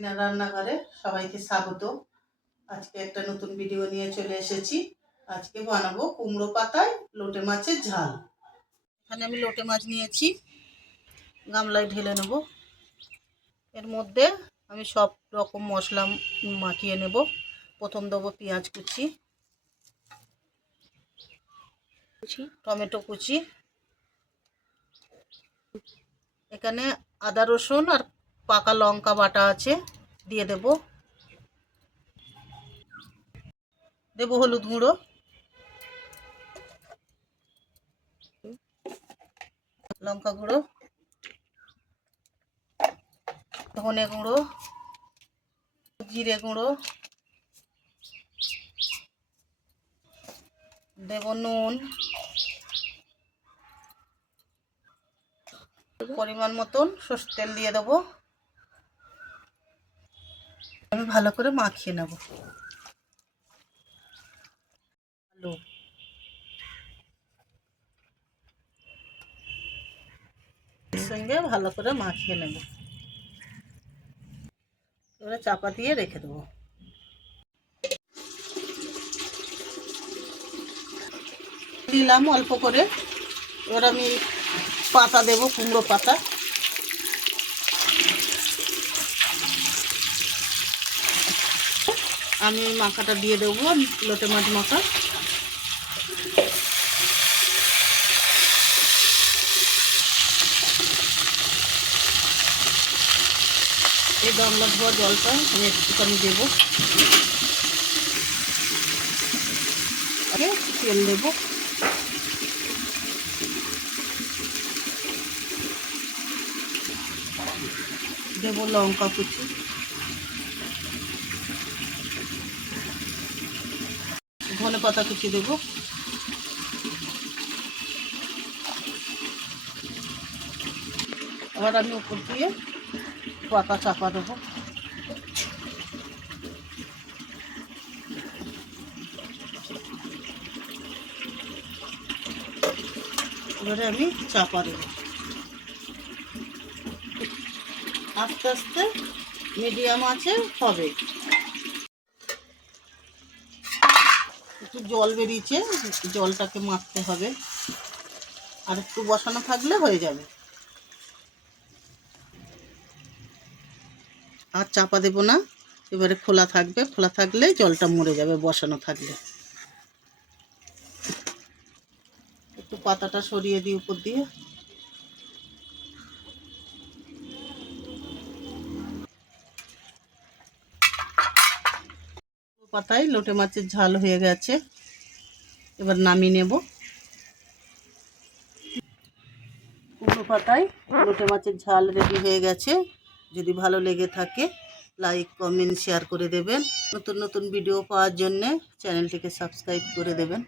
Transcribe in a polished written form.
টিনা রান্নাঘরে সবাইকে স্বাগত। আজকে একটা নতুন ভিডিও নিয়ে চলে এসেছি। আজকে বানাবো কুমড়ো পাতায় লোটে মাছের ঝাল। এখানে আমি লোটে মাছ নিয়েছি, গামলায় ঢেলে নেব। এর মধ্যে আমি সব রকম মশলা মাখিয়ে নেব। প্রথম দেবো পেঁয়াজ কুচি, টমেটো কুচি, এখানে আদা রসুন আর পাকা লঙ্কা বাটা আছে, দিয়ে দেব। দেব হলুদ গুঁড়ো, লঙ্কা গুঁড়ো, ধনে গুঁড়ো, জিরে গুঁড়ো, দেব নুন, পরিমাণ মতন সরষের তেল দিয়ে দেবো। আমি ভালো করে মাখিয়ে নেব। আলু সঙ্গে ভালো করে মাখিয়ে নেব। এবারে চাপা দিয়ে রেখে দেবো। দিলাম অল্প করে। এবার আমি পাতা দেব, কুমড়ো পাতা। আমি মাখাটা দিয়ে দেবো, লোটে মাছ মাখা। এই গামলা ধোয়া জলটা আমি একটুখানি দেবো, তেল দেবো। দেবো লঙ্কা কুচি, ধনে পাতা কুচি দেবো। এবার আমি উপর দিয়ে পাতা চাপা দেবো। এবারে আমি চাপা দেবো। আস্তে আস্তে মিডিয়াম আছে হবে। একটু জল বেরিয়েছে, জলটাকে মাখতে হবে। আর একটু বসানো থাকলে হয়ে যাবে। আর চাপা দেবো না, এবারে খোলা থাকবে। খোলা থাকলে জলটা মরে যাবে বসানো থাকলে। একটু পাতাটা সরিয়ে দিই উপর দিয়ে। পাতায় লোটে মাছের ঝাল হয়ে গেছে, এবার নামিয়ে নেব। কুমড়ো পাতায় লোটে মাছের ঝাল রেডি হয়ে গেছে। যদি ভালো লেগে থাকে লাইক, কমেন্ট, শেয়ার করে দেবেন। নতুন নতুন ভিডিও পাওয়ার জন্যে চ্যানেলটিকে সাবস্ক্রাইব করে দেবেন।